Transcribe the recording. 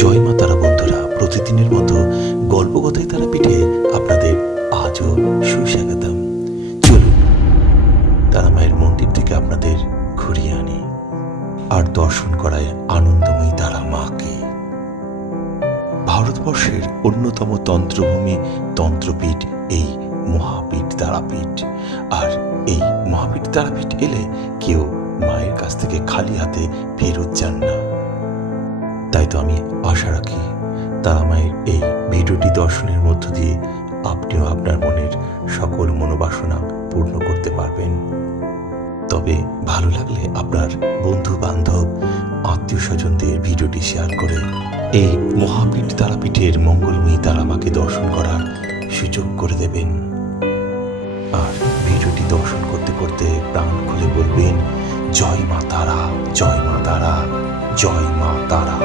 জয় মা তারা বন্ধুরা, প্রতিদিনের মতো গল্পকথায় তারাপীঠে আপনাদের আজও সুস্বাগতম। চলুন তারা মায়ের মন্দির থেকে আপনাদের ঘুরিয়ে আনি আর দর্শন করায় আনন্দময়ী তারা মাকে। ভারতবর্ষের অন্যতম তন্ত্রভূমি তন্ত্রপীঠ এই মহাপীঠ তারাপীঠ। আর এই মহাপীঠ তারাপীঠ এলে কেউ মায়ের কাছ থেকে খালি হাতে ফেরত যান না। তাই তো আমি আশা রাখি তারা মায়ের এই ভিডিওটি দর্শনের মধ্য দিয়ে আপনিও আপনার মনের সকল মনোবাসনা পূর্ণ করতে পারবেন। তবে ভালো লাগলে আপনার বন্ধু বান্ধব আত্মীয় স্বজনদের ভিডিওটি শেয়ার করে এই মহাপীঠ তারাপীঠের মঙ্গলময়ী তারা মাকে দর্শন করার সুযোগ করে দেবেন। আর ভিডিওটি দর্শন করতে করতে প্রাণ খুলে বলবেন, জয় মা তারা, জয় মা তারা, জয় মা তারা।